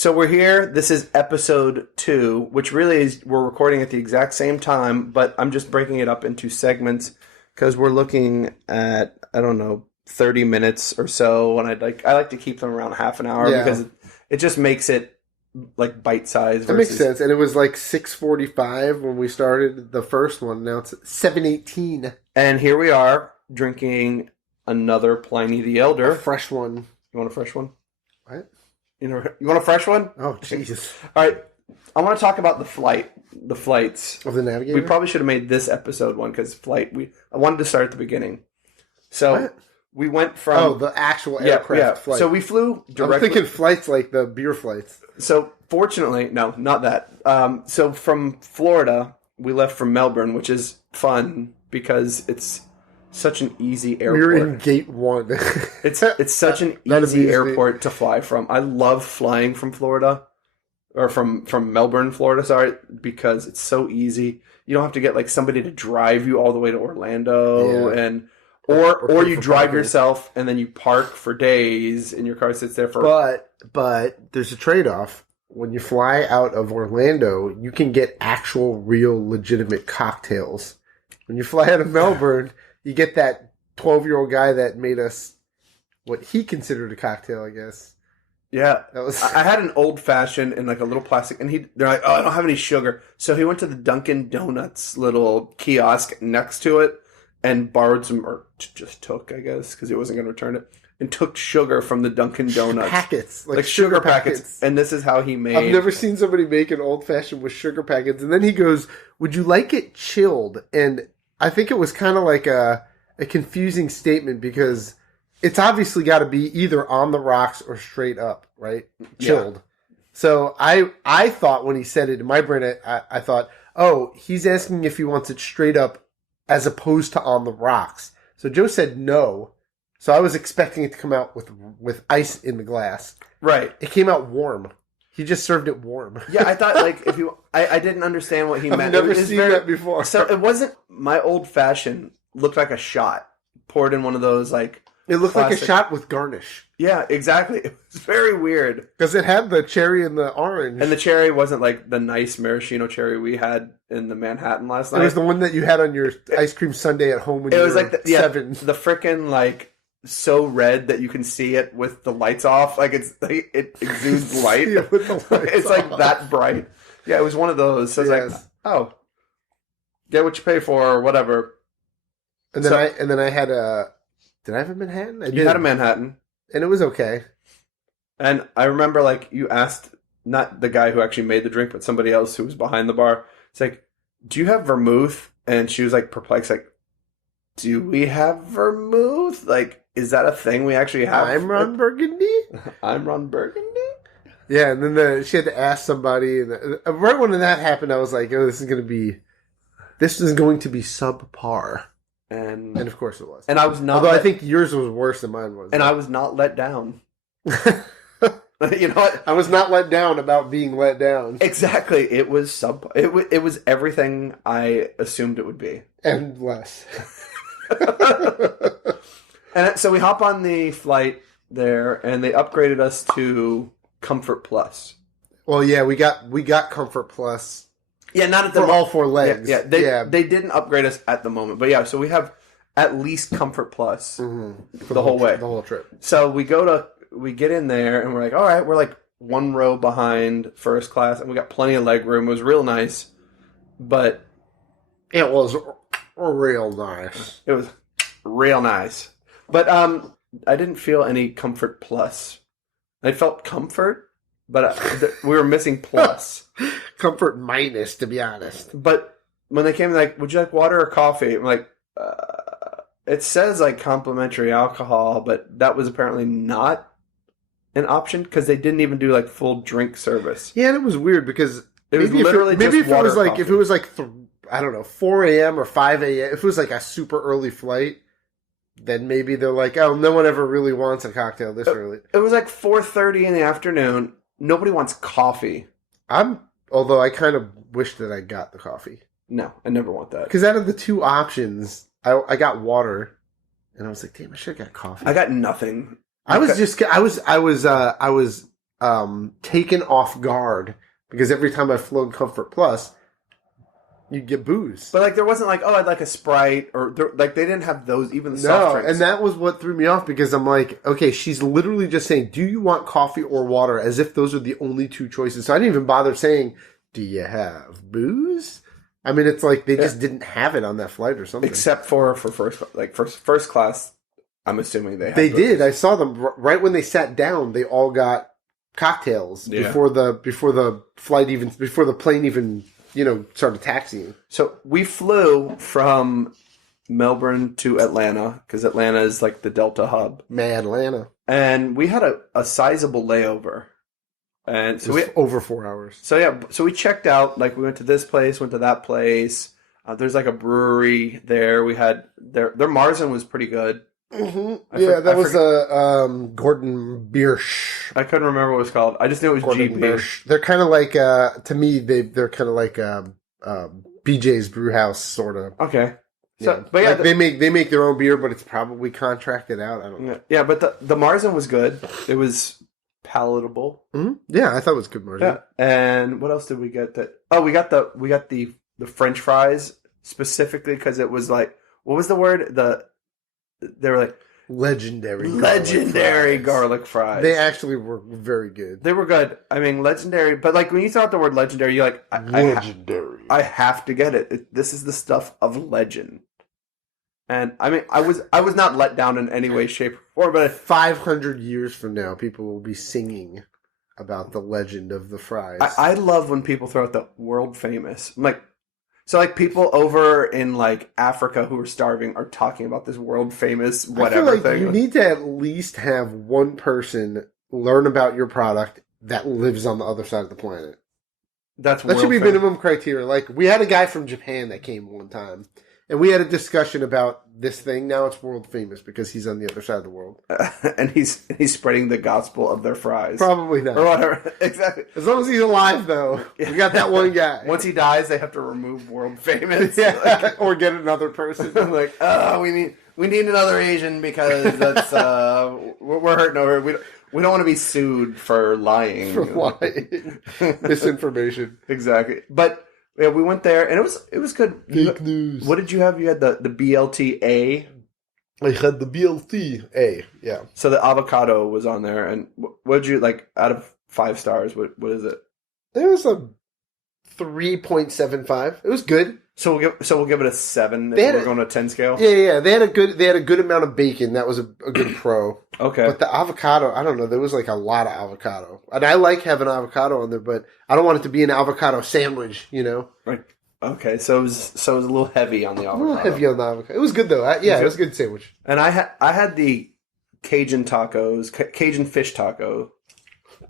So we're here. This is episode 2, which really is we're recording at the exact same time, but I'm just breaking it up into segments because we're looking at, I don't know, 30 minutes or so, and I like to keep them around half an hour because it just makes it like bite-sized. That makes sense. And it was like 6:45 when we started the first one. Now it's 7:18. And here we are drinking another Pliny the Elder. A fresh one. You want a fresh one? What? You want a fresh one? Oh, Jesus. All right. I want to talk about the flights. Of the Navigator? We probably should have made this episode one because I wanted to start at the beginning. So what? We went from... Oh, the actual aircraft flight. So we flew directly... I'm thinking flights like the beer flights. So fortunately, no, not that. So from Florida, we left from Melbourne, which is fun because it's such an easy airport. We were in gate 1. It's such an easy airport to fly from. I love flying from Florida, or from Melbourne, Florida, sorry, because it's so easy. You don't have to get like somebody to drive you all the way to Orlando, or you drive yourself and then you park for days and your car sits there for... But there's a trade-off. When you fly out of Orlando, you can get actual, real, legitimate cocktails. When you fly out of Melbourne, you get that 12-year-old guy that made us what he considered a cocktail, I guess. Yeah. I had an old-fashioned in like a little plastic, and they're like, oh, I don't have any sugar. So he went to the Dunkin' Donuts little kiosk next to it and borrowed some, or just took, I guess, because he wasn't going to return it, and took sugar from the Dunkin' Donuts. Packets. Like sugar packets. And this is how he made... I've never seen somebody make an old-fashioned with sugar packets. And then he goes, would you like it chilled? And I think it was kind of like a confusing statement because it's obviously got to be either on the rocks or straight up, right? Chilled. Yeah. So I thought when he said it in my brain, I thought, oh, he's asking if he wants it straight up as opposed to on the rocks. So Joe said no. So I was expecting it to come out with ice in the glass. Right. It came out warm. He just served it warm. Yeah, I thought like if you... I didn't understand what he meant. I've never seen that before. So it wasn't... My old-fashioned looked like a shot poured in one of those like... It looked classic... like a shot with garnish. Yeah, exactly. It was very weird. Because it had the cherry and the orange. And the cherry wasn't like the nice maraschino cherry we had in the Manhattan last night. It was the one that you had on your ice cream sundae at home when you were like 7. The frickin' like... so red that you can see it with the lights off. Like it exudes light. With the lights it's like off. that bright. Yeah, it was one of those. So it's like, oh, get what you pay for or whatever. And then I had a... Did I have a Manhattan? You had a Manhattan. And it was okay. And I remember like you asked, not the guy who actually made the drink, but somebody else who was behind the bar. It's like, do you have vermouth? And she was like perplexed, like, do we have vermouth? Like, is that a thing we actually have? I'm Ron Burgundy? I'm Ron Burgundy? Yeah, and then she had to ask somebody. And right when that happened, I was like, oh, this is going to be subpar. And of course it was. And I was not... Although I think yours was worse than mine was. And I was not let down. You know what? I was not let down about being let down. Exactly. It was subpar. It was everything I assumed it would be. And less. And so we hop on the flight there, and they upgraded us to Comfort Plus. Well, yeah, we got Comfort Plus. Yeah, not at the all 4 legs. Yeah, they didn't upgrade us at the moment, but yeah, so we have at least Comfort Plus the whole way, the whole trip. So we get in there, and we're like, all right, we're like 1 row behind first class, and we got plenty of leg room. It was real nice, but it was real nice. It was real nice. But I didn't feel any Comfort Plus. I felt comfort, but we were missing plus. Comfort minus, to be honest. But when they came, like, would you like water or coffee? I'm like, it says, like, complimentary alcohol, but that was apparently not an option because they didn't even do, like, full drink service. Yeah, and it was weird because it was literally just if water, it was like coffee. If it was like I don't know, 4 a.m. or 5 a.m. If it was like a super early flight, then maybe they're like, oh, no one ever really wants a cocktail this early. It was like 4:30 in the afternoon. Nobody wants coffee. Although I kind of wish that I got the coffee. No, I never want that. Because out of the 2 options, I got water, and I was like, damn, I should have got coffee. I got nothing. I was taken off guard because every time I've flown Comfort Plus, you get booze. But like there wasn't like, oh, I'd like a Sprite or like they didn't have those, even the soft drinks. And that was what threw me off because I'm like, okay, she's literally just saying, do you want coffee or water, as if those are the only two choices. So I didn't even bother saying, do you have booze? I mean, it's like they just didn't have it on that flight or something. Except for first class, I'm assuming they had They booze. did. I saw them right when they sat down. They all got cocktails before the plane even started taxiing. So we flew from Melbourne to Atlanta because Atlanta is like the Delta hub. Atlanta. And we had a sizable layover. And so over 4 hours. So we checked out, like we went to this place, went to that place. There's like a brewery there. We had their Marzen was pretty good. Mm-hmm. That was Gordon Biersch. I couldn't remember what it was called. I just knew it was Gordon GP. Biersch. They're kind of like to me they're kind of like BJ's Brewhouse sort of. Okay. So, Yeah. but yeah, like they make their own beer, but it's probably contracted out. I don't know. Yeah, but the Marzen was good. It was palatable. Mm-hmm. Yeah, I thought it was good Marzen. Yeah. And what else did we get? We got the French fries specifically because it was like, what was the word? They were like legendary garlic fries. They actually were very good. They were good. I mean, legendary. But like when you throw out the word legendary, you're like, legendary. I have to get it. This is the stuff of legend. And I mean, I was not let down in any way, shape, or form. But 500 years from now, people will be singing about the legend of the fries. I love when people throw out the world famous. I'm like, so like people over in like Africa who are starving are talking about this world famous whatever thing. You need to at least have one person learn about your product that lives on the other side of the planet. That should be minimum criteria. Like we had a guy from Japan that came one time, and we had a discussion about this thing. Now it's world famous because he's on the other side of the world, and he's spreading the gospel of their fries. Probably not, or whatever. Exactly. As long as he's alive, though, we got that one guy. Once he dies, they have to remove world famous, or get another person. Like, we need another Asian because that's we're hurting over it. We don't want to be sued for lying. Misinformation. Exactly. But yeah, we went there and it was good. Fake news. What did you have? You had the BLT-A. I had the BLT-A. Yeah. So the avocado was on there, and what did you like out of 5 stars? What is it? It was a 3.75. It was good. So we'll give it a 7 if we're going to a 10 scale. Yeah. They had a good amount of bacon. That was a good pro. Okay. But the avocado, I don't know. There was like a lot of avocado, and I like having avocado on there, but I don't want it to be an avocado sandwich. Right. Okay. So it was a little heavy on the avocado. A little heavy on the avocado. It was good though. It was a good sandwich. And I had the Cajun tacos, Cajun fish taco.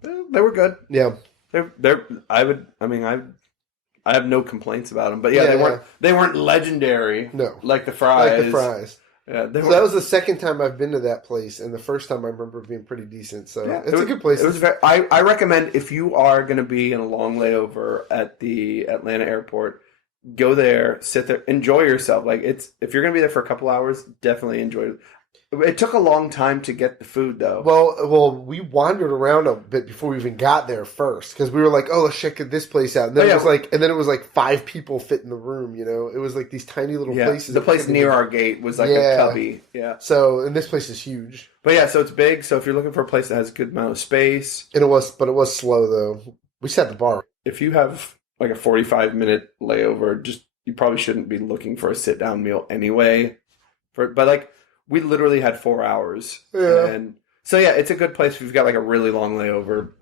They were good. Yeah. I have no complaints about them, but they weren't legendary. No, like the fries. Yeah, so that was the second time I've been to that place, and the first time I remember being pretty decent. So it's a good place. I recommend if you are going to be in a long layover at the Atlanta airport, go there, sit there, enjoy yourself. Like if you're going to be there for a couple hours, definitely enjoy it. It took a long time to get the food, though. Well, we wandered around a bit before we even got there first because we were like, "Oh, let's check this place out." And then it was like 5 people fit in the room. It was like these tiny little places. The place near our gate was like a cubby. Yeah. So, and this place is huge. But yeah, so it's big. So if you're looking for a place that has a good amount of space, but it was slow though. We sat at the bar. If you have like a 45-minute layover, you probably shouldn't be looking for a sit down meal anyway. We literally had 4 hours. Yeah. And so yeah, it's a good place if you've got like a really long layover.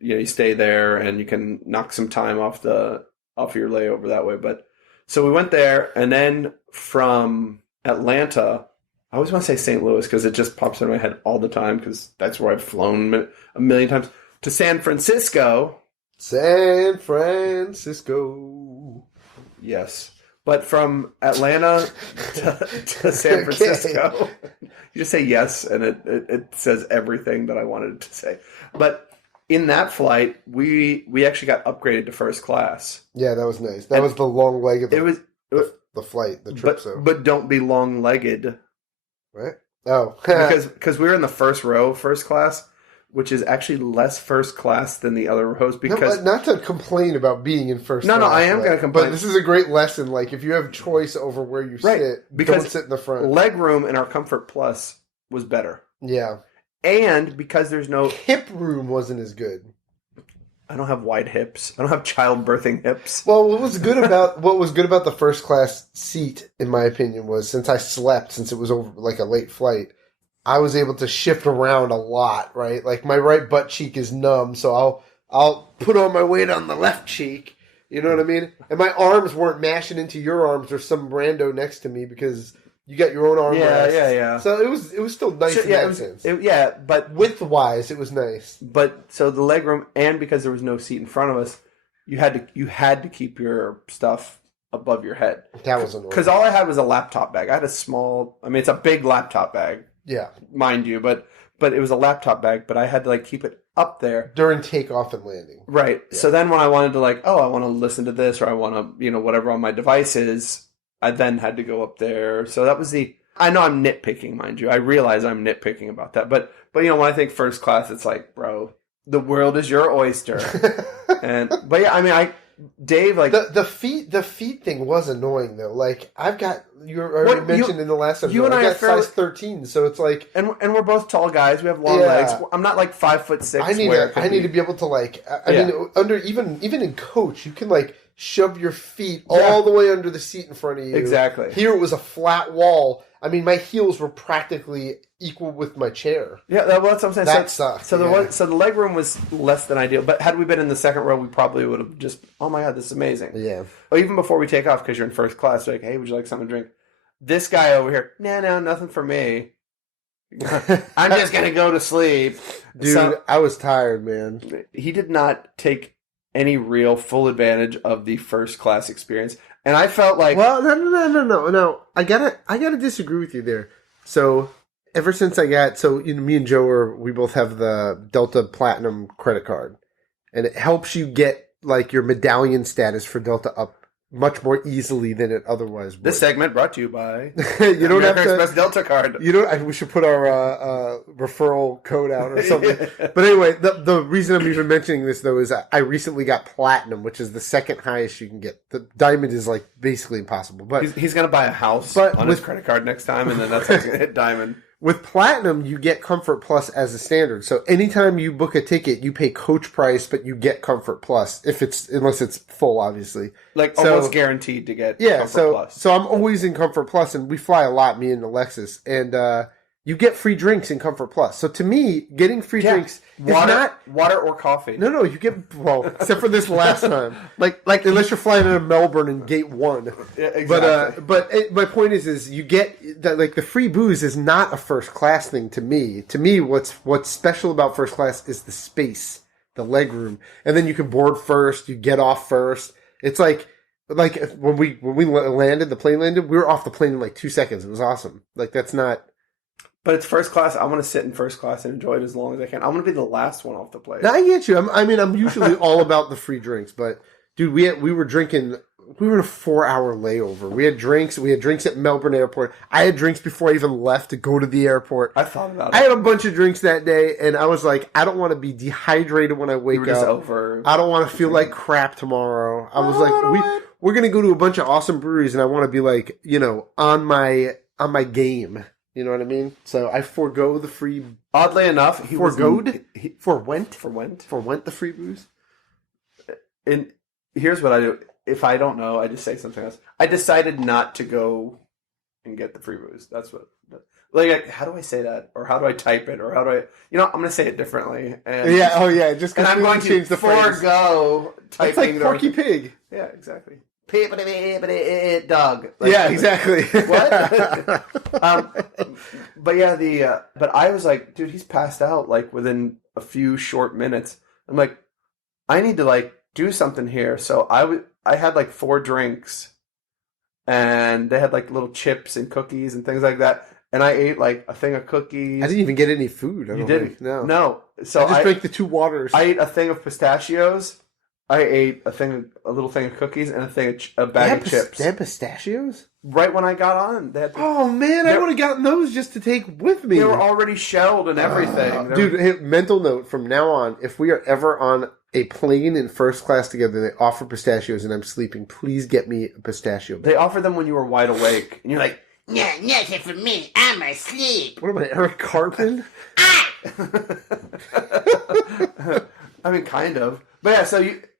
You stay there and you can knock some time off your layover that way. But so we went there, and then from Atlanta, I always want to say St. Louis because it just pops in my head all the time because that's where I've flown a million times, to San Francisco. San Francisco. Yes. But from Atlanta to San Francisco, you just say yes, and it says everything that I wanted it to say. But in that flight, we actually got upgraded to first class. Yeah, that was nice. That was the long leg of the flight, the trip. But don't be long-legged. Right? Oh. because we were in the first row, first class, which is actually less first class than the other rows because no, not to complain about being in first no, class. No, I am going to complain. But this is a great lesson. Like, if you have choice over where you sit, because don't sit in the front. Leg room in our Comfort Plus was better. Yeah. And because there's no... Hip room wasn't as good. I don't have wide hips. I don't have childbirthing hips. Well, what was good about the first class seat, in my opinion, was since it was over like a late flight, I was able to shift around a lot, right? Like my right butt cheek is numb, so I'll put all my weight on the left cheek. You know what I mean? And my arms weren't mashing into your arms or some rando next to me because you got your own armrest. Yeah. So it was still nice in that sense. But width-wise, it was nice. But so the legroom, and because there was no seat in front of us, you had to keep your stuff above your head. That was annoying. Because all I had was a laptop bag. I had a small. I mean, it's a big laptop bag. Yeah, mind you, but it was a laptop bag. But I had to keep it up there during takeoff and landing. Right. Yeah. So then when I wanted to I want to listen to this or I want to whatever on my devices. I then had to go up there. So that was I know I'm nitpicking, mind you. I realize I'm nitpicking about that. But when I think first class, it's like, bro, the world is your oyster. But yeah, I mean, Dave, the feet thing was annoying though. Like I've got you already mentioned in the last episode. You and I got size 13, so it's like, and we're both tall guys. We have long legs. I'm not 5'6". I need to be able to I mean, under even in coach, you can shove your feet all the way under the seat in front of you. Exactly. Here it was a flat wall. I mean, my heels were practically equal with my chair. Yeah, that's what I'm saying. That sucked. So the leg room was less than ideal. But had we been in the second row, we probably would have just, oh my God, this is amazing. Yeah. Or even before we take off, because you're in first class, like, hey, would you like something to drink? This guy over here, no, nothing for me. I'm just going to go to sleep. Dude, I was tired, man. He did not take any real full advantage of the first class experience. And I felt like... Well, no. I gotta disagree with you there. So, ever since me and Joe we both have the Delta Platinum credit card. And it helps you get, your medallion status for Delta up much more easily than it otherwise would. This segment brought to you by you don't have to Express Delta card. We should put our referral code out or something. But anyway, the reason I'm even mentioning this though is I recently got platinum, which is the second highest you can get. The diamond is basically impossible. But he's going to buy a house on his credit card next time, and then that's how he's going to hit diamond. With Platinum, you get Comfort Plus as a standard. So anytime you book a ticket, you pay coach price, but you get Comfort Plus unless it's full, obviously. Almost guaranteed to get Comfort Plus. So I'm always in Comfort Plus, and we fly a lot, me and Alexis, and you get free drinks in Comfort Plus. So to me, getting free drinks is not water or coffee. No, you get except for this last time, unless you're flying into Melbourne in Gate 1. Yeah, exactly. But my point is you get that the free booze is not a first class thing to me. To me, what's special about first class is the space, the leg room, and then you can board first, you get off first. It's like when we landed, the plane landed, we were off the plane in 2 seconds. It was awesome. That's not. But it's first class. I want to sit in first class and enjoy it as long as I can. I want to be the last one off the plane. Now, I get you. I'm usually all about the free drinks, but dude, we were drinking. We were in a 4-hour layover. We had drinks. We had drinks at Melbourne Airport. I had drinks before I even left to go to the airport. I thought about it. I had a bunch of drinks that day, and I was like, I don't want to be dehydrated when I wake up. Just over. I don't want to feel like crap tomorrow. I was like, we're gonna go to a bunch of awesome breweries, and I want to be on my game. You know what I mean? So I forego the free. Oddly enough, forwent the free booze. And here's what I do: if I don't know, I just say something else. I decided not to go and get the free booze. That's what. How do I say that, or how do I type it, or how do I? I'm going to say it differently. And just and I'm going to change the forego typing. It's like Porky Pig. Yeah, exactly. Dog. Exactly. What? But yeah, but I was like, dude, he's passed out within a few short minutes. I'm like, I need to do something here. So I had 4 drinks, and they had little chips and cookies and things like that. And I ate a thing of cookies. I didn't even get any food. You didn't? No. No. So I just drank the 2 waters. I ate a thing of pistachios. I ate a little thing of cookies and a bag of chips. They had pistachios? Right when I got on. Oh, man, I would have gotten those just to take with me. They were already shelled and everything. Dude, hey, mental note, from now on, if we are ever on a plane in first class together and they offer pistachios and I'm sleeping, please get me a pistachio bag. They offered them when you were wide awake. And you're like, No, nothing for me. I'm asleep. What am I, Eric Cartman? I mean, kind of. But yeah,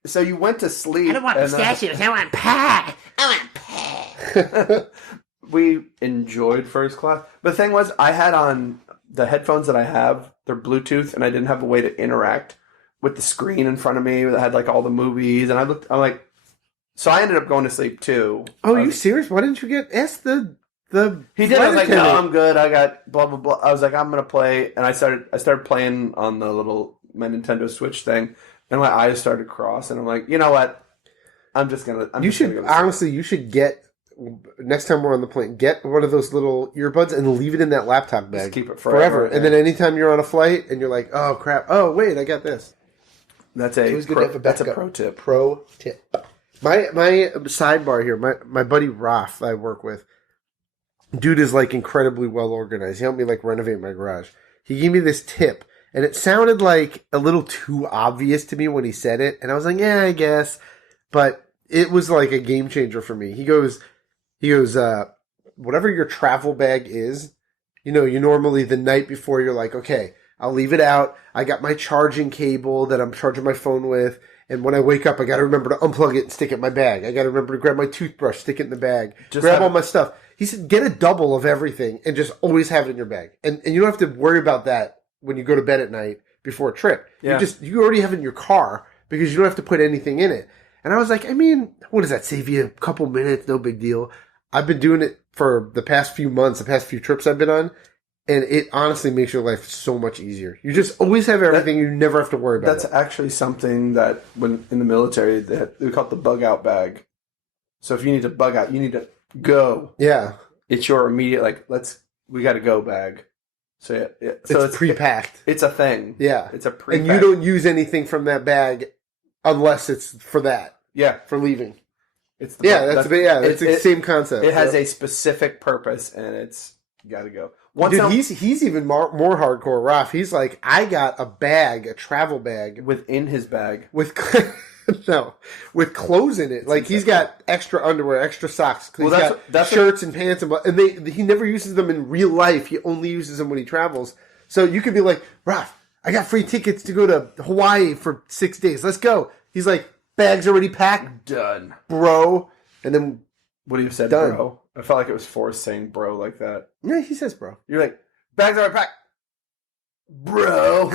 so you went to sleep. I don't want pistachios. I want pie. I want pie. We enjoyed first class. But the thing was, I had on the headphones that I have, they're Bluetooth, and I didn't have a way to interact with the screen in front of me that had like all the movies. And I'm like, so I ended up going to sleep too. Oh, are you serious? Why didn't you ask the He did. I was like, no, I'm good. I got blah blah blah. I was like, I'm gonna play, and I started playing on my Nintendo Switch thing, and my eyes started to cross, and I'm like, you know what? You should get, next time we're on the plane, get one of those little earbuds and leave it in that laptop bag. Just keep it forever. And then anytime you're on a flight and you're like, oh crap, oh wait, I got this. That's a pro tip. Pro tip. My sidebar here, my buddy Raf that I work with, dude is like incredibly well organized. He helped me like renovate my garage. He gave me this tip, and it sounded like a little too obvious to me when he said it, and I was like, yeah, I guess. But it was like a game changer for me. He goes, whatever your travel bag is, you normally the night before you're like, okay, I'll leave it out. I got my charging cable that I'm charging my phone with. And when I wake up, I got to remember to unplug it and stick it in my bag. I got to remember to grab my toothbrush, stick it in the bag, grab all my stuff. He said, get a double of everything and just always have it in your bag. And you don't have to worry about that when you go to bed at night before a trip. Yeah. You already have it in your car because you don't have to put anything in it. And I was like, I mean, what does that save you? A couple minutes, no big deal. I've been doing it for the past few months, the past few trips I've been on, and it honestly makes your life so much easier. You just always have everything. You never have to worry about it. That's actually something that when in the military, we call it the bug out bag. So if you need to bug out, you need to go. Yeah. It's your immediate, we got to go bag. So yeah. So it's pre-packed. It's a thing. Yeah. It's a pre-packed. And you don't use anything from that bag unless it's for that. Yeah. For leaving. It's the same concept. It has a specific purpose, and it's got to go. He's even more hardcore, Raf. He's like, I got a travel bag within his bag with with clothes in it. Like he's got extra underwear, extra socks. That's shirts and pants, and he never uses them in real life. He only uses them when he travels. So you could be like, Raf, I got free tickets to go to Hawaii for 6 days. Let's go. He's like, bag's already packed. Done. Bro. And then what do you said, done. Bro? I felt like it was forced saying bro like that. Yeah, he says bro. You're like, bags already packed. Bro.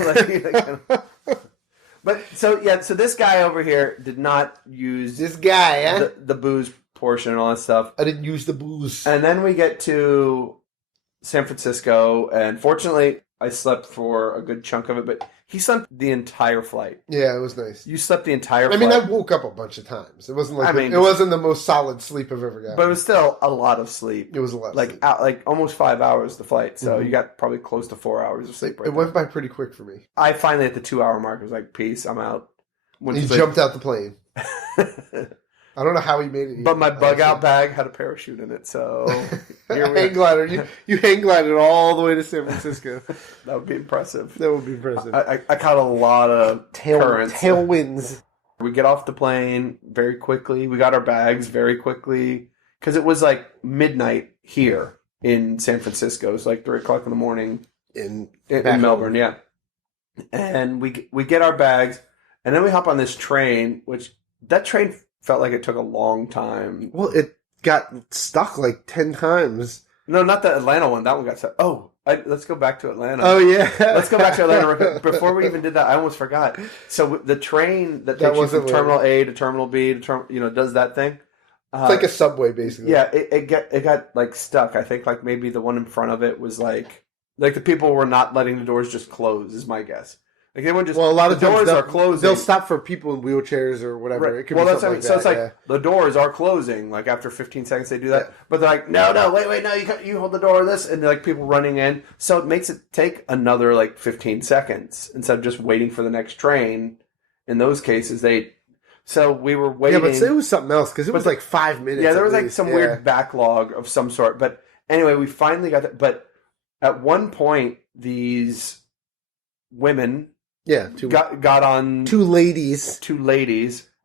But so this guy over here did not use the booze portion and all that stuff. I didn't use the booze. And then we get to San Francisco, and fortunately I slept for a good chunk of it, but he slept the entire flight. Yeah, it was nice. You slept the entire flight. I mean, I woke up a bunch of times. It wasn't like it wasn't the most solid sleep I've ever gotten. But it was still a lot of sleep. It was a lot. Like almost 5 hours the flight. So you got probably close to 4 hours of sleep. It went by pretty quick for me. I finally at the 2 hour mark was like, peace, I'm out. He jumped out the plane. I don't know how he made it. But my bug out bag had a parachute in it, so hang glider. You hang glided all the way to San Francisco. That would be impressive. I caught a lot of currents. Tailwinds. We get off the plane very quickly. We got our bags very quickly because it was like midnight here in San Francisco. It was like 3 o'clock in the morning in Melbourne. Yeah, and we get our bags, and then we hop on this train, which that train felt like it took a long time. Well, it got stuck like 10 times. No, not the Atlanta one. That one got stuck. Oh, let's go back to Atlanta. Oh, yeah. Let's go back to Atlanta. Before we even did that, I almost forgot. So the train that takes you from Terminal A to Terminal B to does that thing. It's like a subway, basically. Yeah, it got like stuck. I think like maybe the one in front of it was like the people were not letting the doors just close. Is my guess. Like they wouldn't just. Well, a lot of the doors are closing. They'll stop for people in wheelchairs or whatever. Right. It could be something like that. So it's like the doors are closing. Like after 15 seconds, they do that. Yeah. But they're like, no, wait, no, you hold the door. This and like people running in. So it makes it take another like 15 seconds instead of just waiting for the next train. In those cases, So we were waiting. Yeah, but it was something else because it was like 5 minutes. Yeah, there was like some weird backlog of some sort. But anyway, we finally got that. But at one point, these women got on... Two ladies.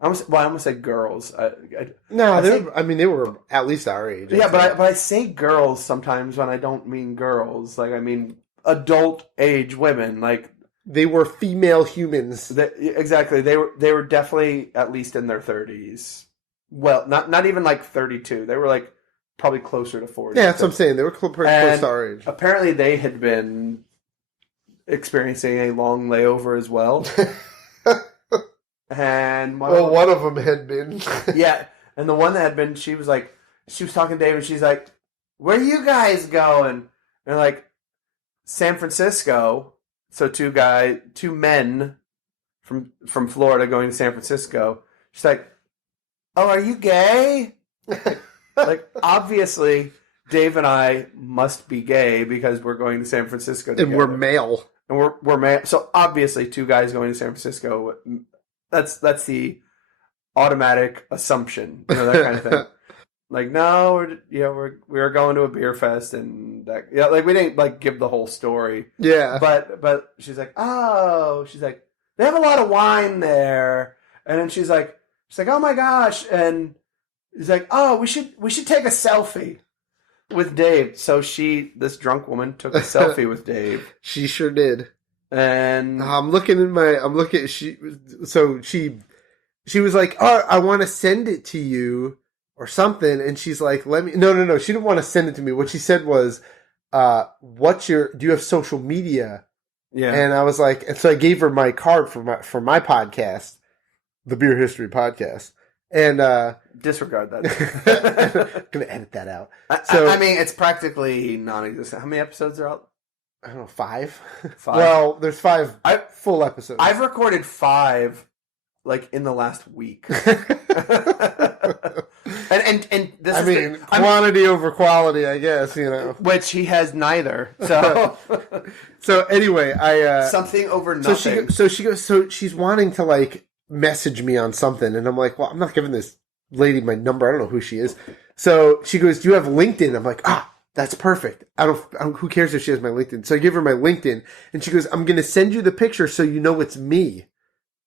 I almost said girls. They were at least our age. Yeah, but I say girls sometimes when I don't mean girls. Like, I mean adult age women. Like, they were female humans. Exactly. They were definitely at least in their 30s. Well, not even like 32. They were like probably closer to 40. Yeah, that's what I'm saying. They were close to our age. Apparently, they had been experiencing a long layover as well. And one of them had been. Yeah, and the one that had been, she was talking to Dave, and she's like, "Where are you guys going?" And they're like, "San Francisco." So two men from Florida going to San Francisco. She's like, "Oh, are you gay?" Like, obviously, Dave and I must be gay because we're going to San Francisco together. And we're male. And we're male. So obviously, two guys going to San Francisco. That's the automatic assumption, that kind of thing. Like, no, we're going to a beer fest, and that, like, we didn't like give the whole story. Yeah, but she's like, they have a lot of wine there, and then she's like, oh my gosh, and he's like, oh, we should take a selfie with Dave. So this drunk woman took a selfie with Dave. She sure did. And she was like, "Oh, I want to send it to you or something," and she's like, no, she didn't want to send it to me. What she said was, do you have social media? Yeah. And I was like, and so I gave her my card for my podcast, the Beer History Podcast. And disregard that. I'm gonna edit that out. I mean, it's practically non-existent. How many episodes are out? I don't know, 5? 5. Well, there's 5 full episodes. I've recorded 5, like, in the last week. and this quantity over quality, I guess, Which he has neither. So so anyway, something over nothing. So she's wanting to, like, message me on something, and I'm like, well, I'm not giving this lady my number. I don't know who she is. So she goes, "Do you have LinkedIn?" I'm like, that's perfect. I don't, who cares if she has my LinkedIn? So I give her my LinkedIn, and she goes, "I'm going to send you the picture so you know it's me."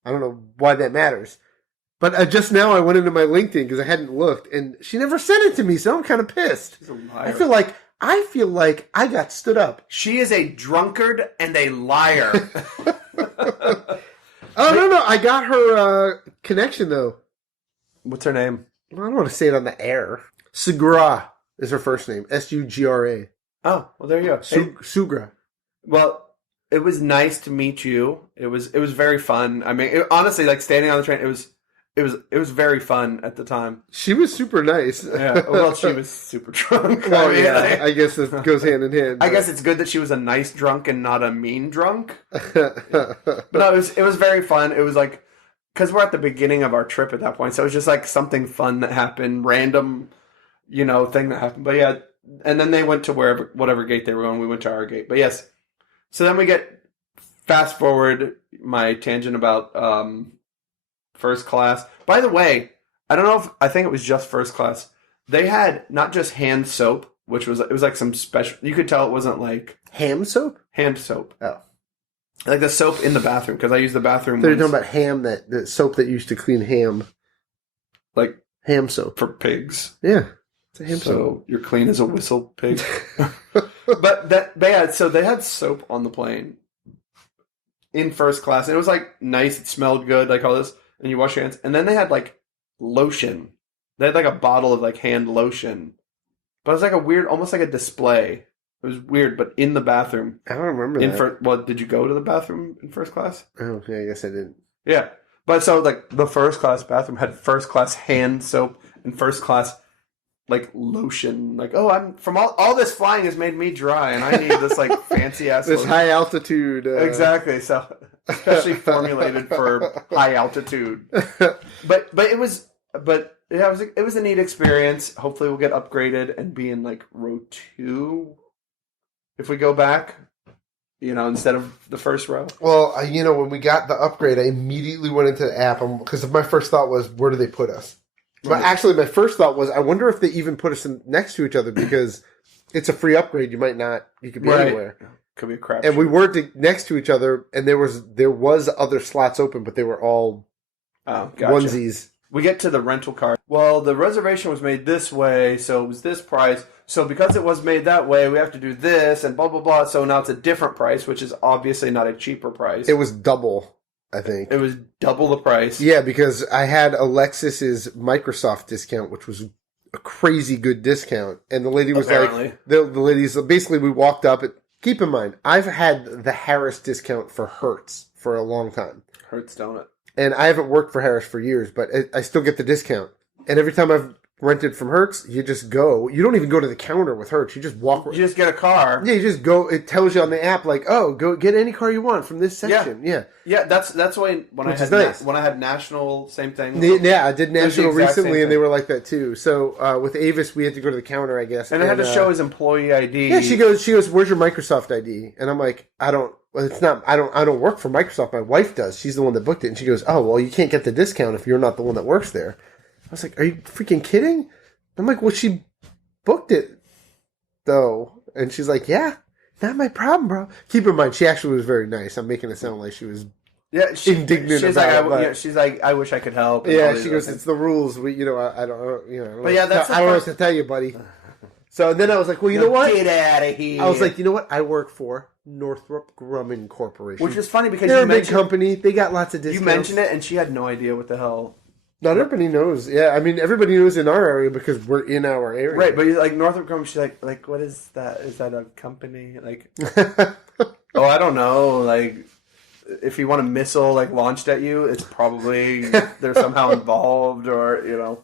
I don't know why that matters. But just now I went into my LinkedIn because I hadn't looked, and she never sent it to me, so I'm kind of pissed. She's a liar. I feel like I got stood up. She is a drunkard and a liar. Oh, no, I got her connection, though. What's her name? I don't want to say it on the air. Sugra is her first name. Sugra. Oh, well, there you go. Sugra. Well, it was nice to meet you. It was very fun. I mean, honestly, like, standing on the train, it was very fun at the time. She was super nice. Yeah. Well, she was super drunk. Well, I guess it goes hand in hand. I guess it's good that she was a nice drunk and not a mean drunk. But no, it was very fun. It was like, because we're at the beginning of our trip at that point, so it was just like something fun that happened, random, thing that happened. But yeah, and then they went to whatever gate they were on. We went to our gate. But yes, so then we get fast forward my tangent about first class. By the way, I don't know I think it was just first class. They had not just hand soap, it was like some special. You could tell it wasn't like ham soap. Hand soap. Oh. Like the soap in the bathroom, because I use the bathroom. They're talking about ham, the soap that used to clean ham. Like ham soap. For pigs. Yeah. It's a ham soap. So you're clean as a whistle pig. So they had soap on the plane in first class. And it was like nice, it smelled good, like all this. And you wash your hands. And then they had like lotion. They had like a bottle of like hand lotion. But it was like a weird, almost like a display. It was weird, but in the bathroom. I don't remember that. Did you go to the bathroom in first class? Oh, yeah, I guess I didn't. Yeah. But so, like, the first class bathroom had first class hand soap and first class, like, lotion. Like, I'm from all this flying has made me dry, and I need this, like, fancy ass this lotion. High altitude. Exactly. So, especially formulated for high altitude. But it was a neat experience. Hopefully we'll get upgraded and be in, like, row 2. If we go back, instead of the first row. Well, when we got the upgrade, I immediately went into the app because my first thought was, where do they put us? But actually, my first thought was, I wonder if they even put us next to each other because it's a free upgrade. You could be anywhere. Could be a crap. And we weren't next to each other, and there was other slots open, but they were all onesies. We get to the rental car. Well, the reservation was made this way, so it was this price. So because it was made that way, we have to do this and blah, blah, blah. So now it's a different price, which is obviously not a cheaper price. It was double, I think. It was double the price. Yeah, because I had Alexis's Microsoft discount, which was a crazy good discount. And the lady was like, the ladies, basically we walked up. Keep in mind, I've had the Harris discount for Hertz for a long time. Hertz donut. And I haven't worked for Harris for years, but I still get the discount. And every time I've rented from Hertz, you just go. You don't even go to the counter with Hertz. You just walk. You just get a car. Yeah, you just go. It tells you on the app, like, oh, go get any car you want from this section. Yeah. That's why when I had National, same thing. Yeah, I did National recently, and they were like that too. So with Avis, we had to go to the counter, I guess, and I had to show his employee ID. Yeah, she goes, where's your Microsoft ID? And I'm like, I don't. Well, it's not. I don't work for Microsoft. My wife does. She's the one that booked it. And she goes, oh, well, you can't get the discount if you're not the one that works there. I was like, are you freaking kidding? I'm like, well, she booked it, though. And she's like, yeah, not my problem, bro. Keep in mind, she actually was very nice. I'm making it sound like she was indignant about it. She's like, I wish I could help. Yeah, she goes, it's the rules. I don't. But yeah, that's I don't know what to tell you, buddy. So then I was like, well, you know what? Get out of here. I was like, you know what? I work for Northrop Grumman Corporation. Which is funny because they're a big company. They got lots of discounts. You mentioned it, and she had no idea what the hell. Not everybody knows. Yeah, I mean, everybody knows in our area because we're in our area. Right, but like Northrop Grumman, she's like, what is that? Is that a company? Like, oh, I don't know. Like, if you want a missile like launched at you, it's probably they're somehow involved, or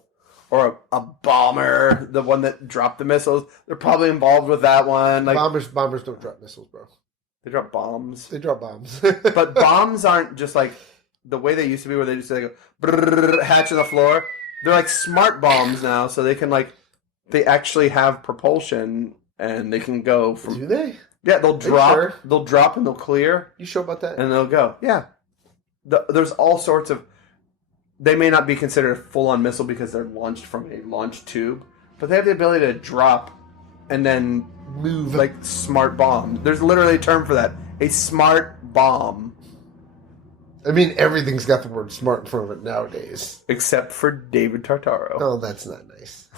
or a bomber, the one that dropped the missiles. They're probably involved with that one. Like bombers don't drop missiles, bro. They drop bombs. They drop bombs. But bombs aren't just like the way they used to be, where they just go brrr, hatch on the floor. They're like smart bombs now, so they can they actually have propulsion and they can go from. Do they? Yeah, they'll drop. Sure? They'll drop and they'll clear. You sure about that? And they'll go. Yeah. There's all sorts of. They may not be considered a full-on missile because they're launched from a launch tube, but they have the ability to drop and then move like smart bombs. There's literally a term for that. A smart bomb. I mean, everything's got the word smart in front of it nowadays. Except for David Tartaro. Oh, that's not nice.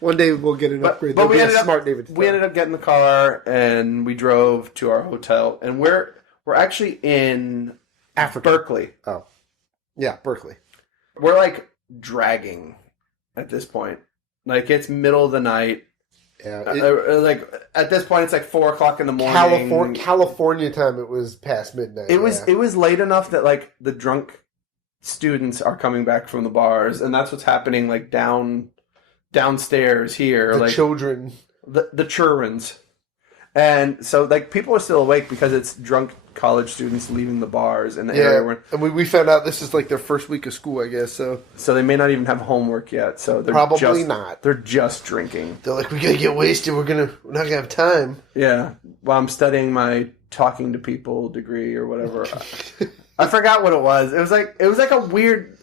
One day we'll get an upgrade. But we ended up getting the car and we drove to our hotel. And we're actually in Africa. Berkley. Oh. Yeah, Berkley. We're like dragging at this point. Like it's middle of the night. Yeah. Like at this point, it's like 4:00 in the morning. California time. It was past midnight. It was late enough that like the drunk students are coming back from the bars, and that's what's happening. Like downstairs here, the children, the childrens, and so like people are still awake because it's drunk college students leaving the bars in the area. And we found out this is like their first week of school, I guess. So they may not even have homework yet. So they're probably not. They're just drinking. They're like, we gotta get wasted. We're not gonna have time. Yeah. While I'm studying my talking to people degree or whatever. I forgot what it was. It was like a weird,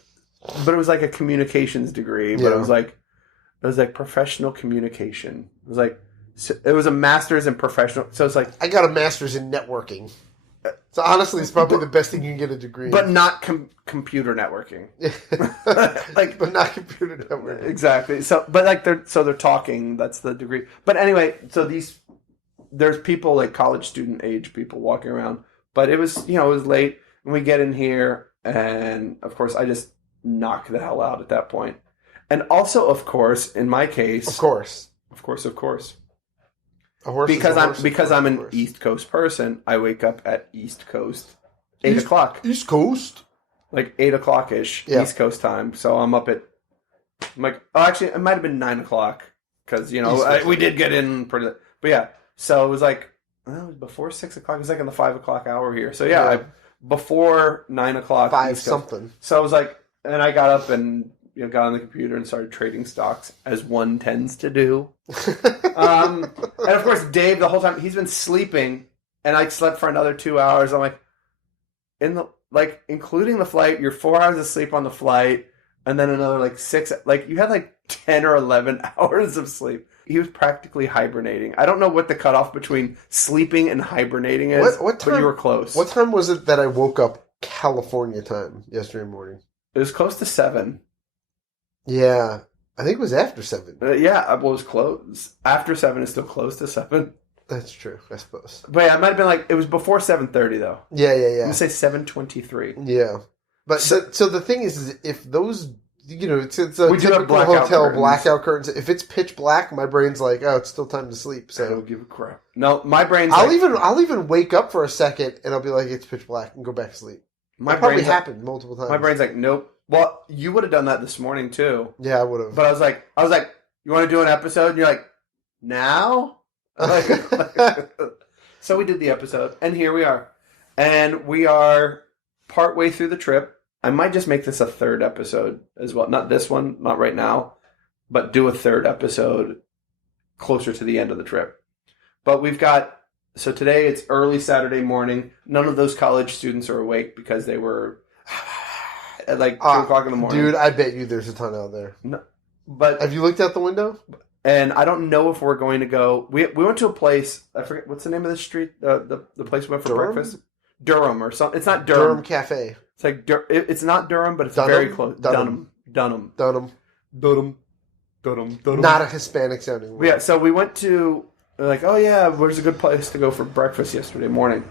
but it was like a communications degree. But it was like professional communication. It was a master's in professional. So it's like I got a master's in networking. So honestly, it's probably the best thing you can get a degree in. But not computer networking. But not computer networking. Exactly. So, but like they're talking. That's the degree. But anyway, so there's people like college student age people walking around. But it was it was late, and we get in here, and of course I just knock the hell out at that point. And also, of course, in my case, of course. Because I'm an East Coast person, I wake up at East Coast 8 o'clock. East Coast? Like 8 o'clock ish, East Coast time. So I'm up at actually it might have been 9 o'clock because we did get in pretty. But yeah, so it was like before 6 o'clock. It was like in the 5 o'clock hour here. So before 9 o'clock, 5 something. So I was like, and I got up and got on the computer and started trading stocks as one tends to do. And of course, Dave, the whole time he's been sleeping and I slept for another 2 hours. I'm like, including the flight, you're 4 hours of sleep on the flight, and then another like 6. Like you had like 10 or 11 hours of sleep. He was practically hibernating. I don't know what the cutoff between sleeping and hibernating is, What time, but you were close. What time was it that I woke up California time yesterday morning? It was close to 7. Yeah. I think it was after 7. Yeah, it was close. After 7 is still close to 7. That's true, I suppose. But yeah, it might have been like, it was before 7:30 though. Yeah. I'm going to say 7:23. Yeah. But so the thing is if those, it's a We do have typical blackout hotel curtains. blackout curtains. If it's pitch black, my brain's like, oh, it's still time to sleep. I So don't give a crap. No, my brain's I'll even wake up for a second and I'll be like, it's pitch black and go back to sleep. my That probably brain's happened multiple times. My brain's like, nope. Well, you would have done that this morning too. Yeah, I would have. But I was like, you want to do an episode? And you're like, now? So we did the episode, and here we are. And we are partway through the trip. I might just make this a third episode as well. Not this one, not right now, but do a third episode closer to the end of the trip. But so today it's early Saturday morning. None of those college students are awake because they were at like 2 o'clock in the morning. Dude, I bet you there's a ton out there. No, but have you looked out the window? And I don't know if we're going to go. We went to a place. I forget what's the name of the street. The place we went for breakfast. Durham or something. It's not Durham. Durham Cafe. It's like it's not Durham, but it's Dunham? very close. Dunham. Dunham. Not a Hispanic sounding word. Yeah. So we went to. We're like, oh yeah, where's a good place to go for breakfast yesterday morning?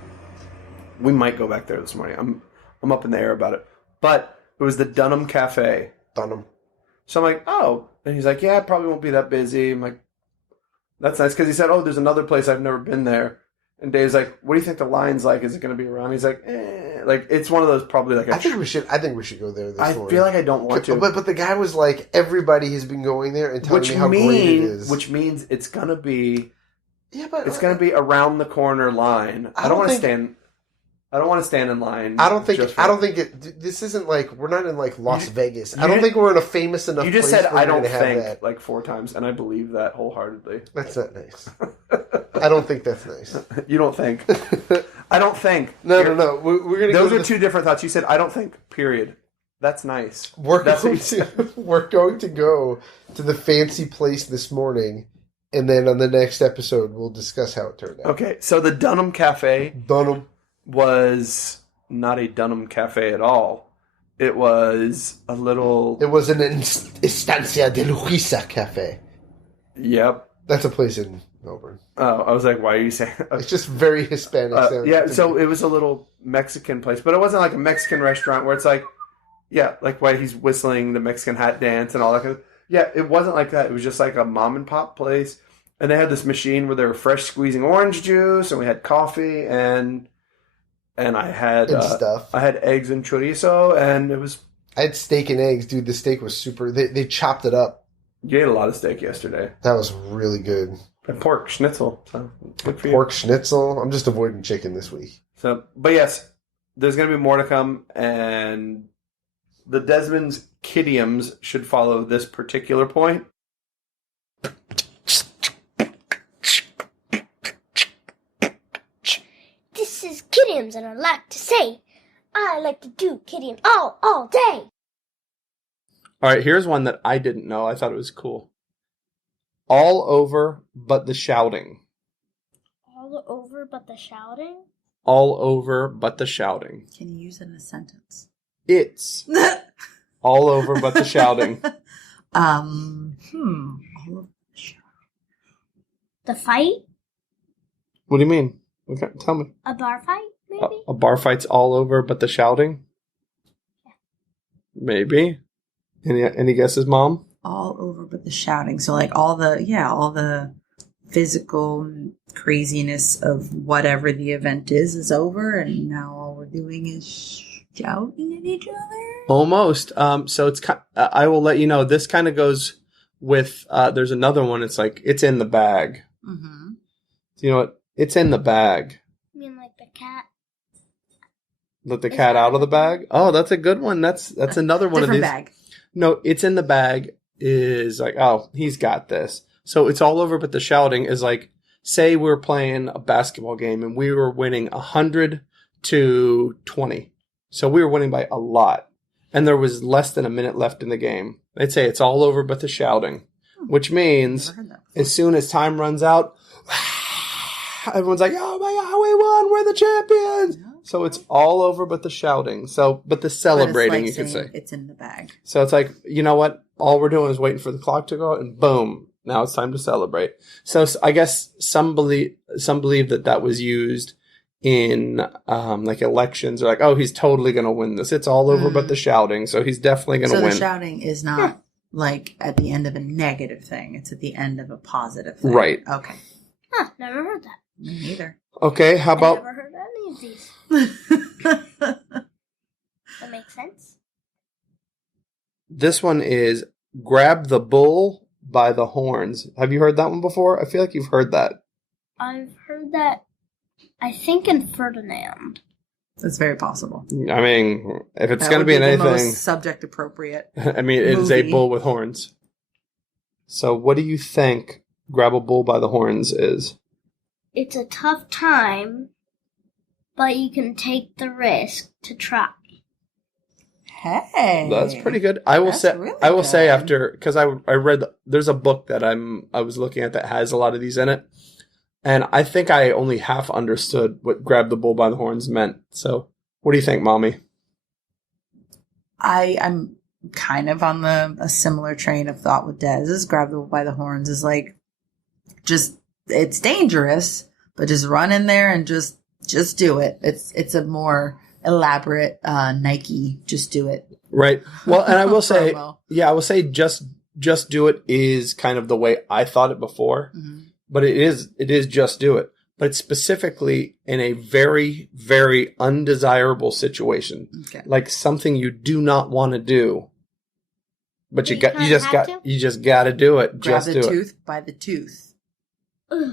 We might go back there this morning. I'm up in the air about it, but it was the Dunham Cafe. Dunham. So I'm like, oh. And he's like, yeah, it probably won't be that busy. I'm like, that's nice. Because he said, oh, there's another place I've never been there. And Dave's like, what do you think the line's like? Is it going to be around? He's like, Like, it's one of those probably like... I think we should go there this morning. I feel like I don't want to. But the guy was like, everybody has been going there and telling me how great it is. Which means it's going to be... Yeah, but... It's going to be around the corner line. I don't want to stand... I don't want to stand in line. I don't think it. This isn't like we're not in like Las Vegas. I don't think we're in a famous enough. You just place said I don't think that. like 4 times, and I believe that wholeheartedly. That's not nice. I don't think that's nice. You don't think? I don't think. No. We're gonna. Those are 2 different thoughts. You said I don't think. Period. That's nice. We're going to go to the fancy place this morning, and then on the next episode we'll discuss how it turned out. Okay, so the Dunham Cafe. Dunham. Was not a Dunham Cafe at all. It was a little... It was an Estancia de Luisa Cafe. Yep. That's a place in Melbourne. Oh, I was like, why are you saying... It's just very Hispanic. Yeah, so it was a little Mexican place. But it wasn't like a Mexican restaurant where it's like... Yeah, like why he's whistling the Mexican hat dance and all that kind of... Yeah, it wasn't like that. It was just like a mom and pop place. And they had this machine where they were fresh squeezing orange juice. And we had coffee and I had stuff. I had eggs and chorizo, and it was... I had steak and eggs, dude. The steak was super... They chopped it up. You ate a lot of steak yesterday. That was really good. And pork schnitzel. So good for you. Pork schnitzel? I'm just avoiding chicken this week. So, but yes, there's going to be more to come, and the Desmond's Kiddiums should follow this particular point. This is Kiddiums, and I like to say, I like to do Kiddium all day. All right, here's one that I didn't know. I thought it was cool. All over but the shouting. All over but the shouting? All over but the shouting. Can you use it in a sentence? It's all over but the shouting. All over the shouting. The fight? What do you mean? Okay, tell me. A bar fight, maybe? A bar fight's all over but the shouting? Yeah. Maybe. Any guesses, Mom? All over but the shouting. So like all the physical craziness of whatever the event is over, and now all we're doing is shouting at each other? Almost. So it's I will let you know, this kind of goes with, there's another one, it's like, it's in the bag. Mm-hmm. You know what? It's in the bag. You mean like the cat? Let the cat out of the bag? Oh, that's a good one. That's another one of these. Different bag. No, it's in the bag is like, oh, he's got this. So it's all over, but the shouting is like, say we were playing a basketball game and we were winning 100-20. So we were winning by a lot. And there was less than a minute left in the game. They'd say it's all over but the shouting, which means as soon as time runs out, everyone's like, oh my God, we won. We're the champions. So it's all over but the shouting. So, but the celebrating, you could say. It's in the bag. So it's like, you know what? All we're doing is waiting for the clock to go out and boom. Now it's time to celebrate. So I guess some believe that was used in like elections. They're like, oh, he's totally going to win this. It's all over but the shouting. So he's definitely going to win. So the shouting is not like at the end of a negative thing. It's at the end of a positive thing. Right. Okay. Huh, never heard that. Me neither. Okay, how I about... never heard any of these. That makes sense. This one is grab the bull by the horns. Have you heard that one before? I feel like you've heard that. I've heard that, I think, in Ferdinand. That's very possible. I mean, if it's That going to would be in the anything... most subject appropriate. I mean, it is a movie. bull with horns. So what do you think grab a bull by the horns is? It's a tough time, but you can take the risk to try. Hey, That's pretty good. I will That's say. really I will say good. after, because I read. There's a book that I was looking at that has a lot of these in it, and I think I only half understood what grab the bull by the horns meant. So, what do you think, Mommy? I'm kind of on a similar train of thought with Des. Is grab the bull by the horns is like, just, it's dangerous, but just run in there and just do it. It's a more elaborate Nike just do it. Right. Well, and I will say, Promo. I will say just do it is kind of the way I thought it before, but it is just do it. But it's specifically in a very, very undesirable situation, like something you do not want to do, but you just got to do it. Grab just the do tooth by the tooth.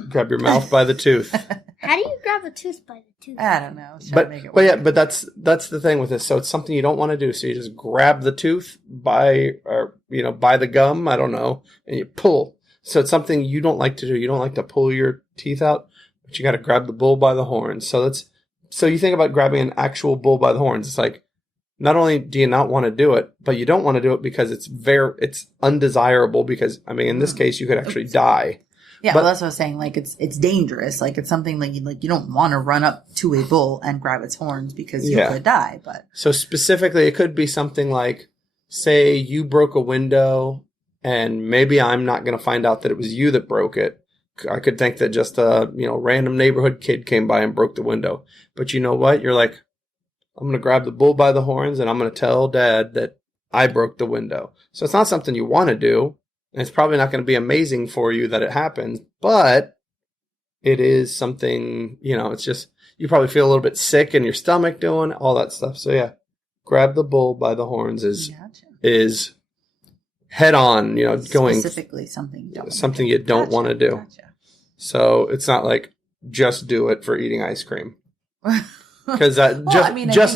Grab your mouth by the tooth. How do you grab a tooth by the tooth? I don't know. But that's the thing with this. So it's something you don't want to do. So you just grab the tooth by the gum. I don't know, and you pull. So it's something you don't like to do. You don't like to pull your teeth out, but you got to grab the bull by the horns. So you think about grabbing an actual bull by the horns. It's like, not only do you not want to do it, but you don't want to do it because it's undesirable. Because I mean, in this case, you could actually die. Yeah, well, that's what I was saying. Like, it's dangerous. Like, it's something like you don't want to run up to a bull and grab its horns because you could die. But so specifically, it could be something like, say you broke a window, and maybe I'm not going to find out that it was you that broke it. I could think that just a random neighborhood kid came by and broke the window. But you know what? You're like, I'm going to grab the bull by the horns, and I'm going to tell Dad that I broke the window. So it's not something you want to do. And it's probably not going to be amazing for you that it happens, but it is something, it's just, you probably feel a little bit sick in your stomach doing all that stuff. So yeah, grab the bull by the horns is head on, going specifically something you don't want to do. Gotcha. So it's not like just do it for eating ice cream. Because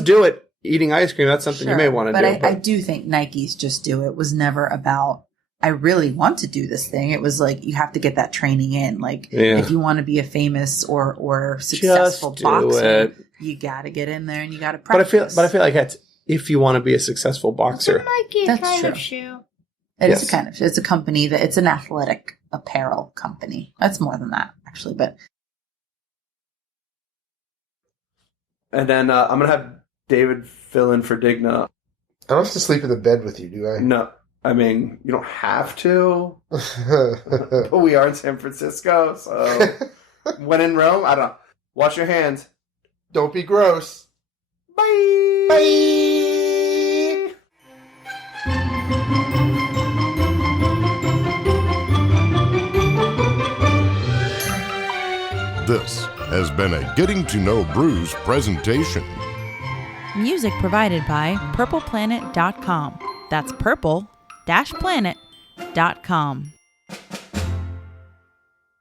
do it eating ice cream. That's something you may want to do. But I do think Nike's just do it was never about, I really want to do this thing. It was like, you have to get that training in. Like, if you want to be a famous or successful boxer, you got to get in there and you got to practice. But I feel like that's if you want to be a successful boxer. That's kind of shoe. It's a kind of, it's a company it's an athletic apparel company. That's more than that, actually. But. And then I'm going to have David fill in for Digna. I don't have to sleep in the bed with you, do I? No. I mean, you don't have to, but we are in San Francisco, so when in Rome, I don't know. Wash your hands. Don't be gross. Bye. Bye. This has been a Getting to Know Brews presentation. Music provided by purpleplanet.com. That's purple-planet.com.